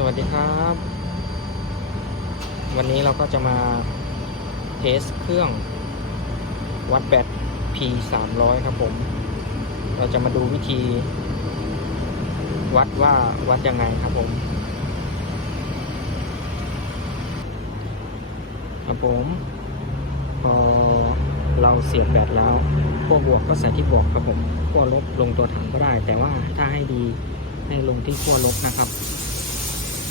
สวัสดีครับ วันนี้เราก็จะมาเทสเครื่องวัดแบต P 3 0 0ครับผม เราจะมาดูวิธี วัดว่าวัดยังไงครับผม ครับผมพอเราเสียบแบตแล้วขั้วบวกก็ใส่ที่บวกครับผมขั้วลบลงตัวถังก็ได้ แต่ว่าถ้าให้ดีให้ลงที่ขั้วลบนะครับ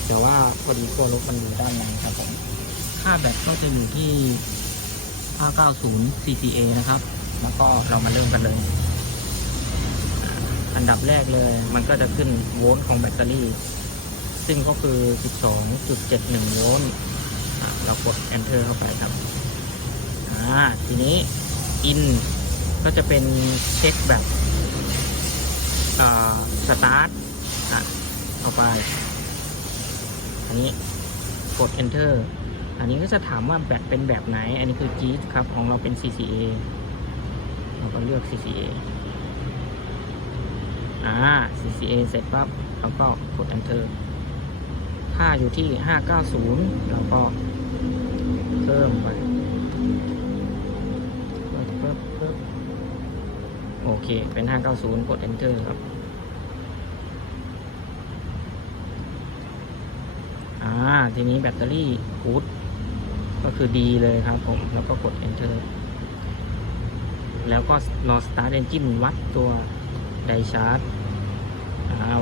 แต่ว่าพอดีขั้วลบมันอยู่ด้านในครับผมค่าแบตก็จะอยู่ที่ 590 CCA นะครับ แล้วก็เรามาเริ่มกันเลย อันดับแรกเลยมันก็จะขึ้นโวลต์ของแบตเตอรี่ ซึ่งก็คือ 12.71 โวลต์เรากด enter เข้าไปครับ อ่า ทีนี้ in ก็จะเป็นเช็คแบบอ่าสตาร์ทอะเอาไป อันนี้กด enter อันนี้ก็จะถามว่าแบตเป็นแบบไหน อันนี้คือจี๊ดครับ ของเราเป็น CCA เราก็เลือก CCA อ่า CCA เสร็จปั๊บเราก็กด enter ถ้าอยู่ที่ 590 เราก็เพิ่มไปปึ๊บปึ๊บโอเค เป็น 590 กด enter ครับ อ่า ทีนี้แบตเตอรี่กูดก็คือดีเลยครับผม แล้วก็กด enter แล้วก็รอ start engine วัดตัวไดชาร์จ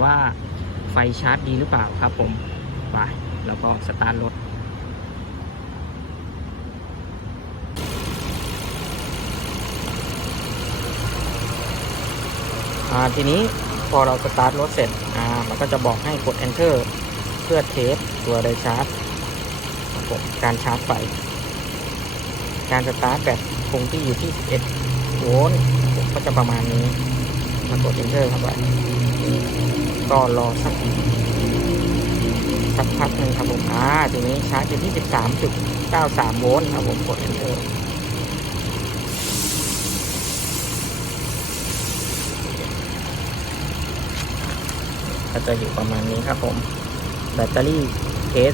ว่าไฟชาร์จดีหรือเปล่าครับผมไปแล้วก็สตาร์ทรถทีนี้พอเราสตาร์ทรถเสร็จมันก็จะบอกให้กด enter เพื่อเทสตัวไดชาร์จรับผมการชาร์จไฟ การสตาร์ทแบตคงที่อยู่ที่ 11 โวลต์มก็จะประมาณนี้มากด enter เข้าไปก็รอสักสักพักหนึ่งครับผมอ่าทีนี้ชาร์จอยู่ที่ 13.93 โวลต์ครับผมกด enter ก็จะอยู่ประมาณนี้ครับผม แบตเตอรี่เทส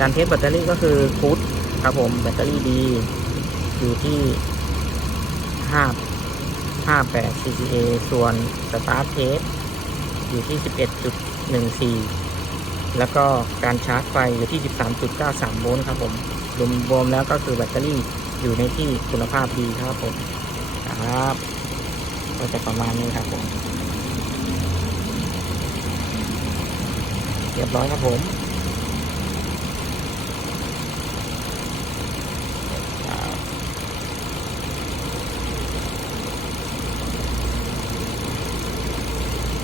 การเทสแบตเตอรี่ก็คือฟูดครับผมแบตเตอรี่ดี อยู่ที่5 58 CCA ส่วนสตาร์ทเทส อยู่ที่11.14แล้วก็การชาร์จไฟอยู่ที่ 13.93 โวลต์ครับผมรวมๆแล้วก็คือแบตเตอรี่อยู่ในที่คุณภาพดีครับผม ครับ ก็จะประมาณนี้ครับผม เรียบร้อยครับผม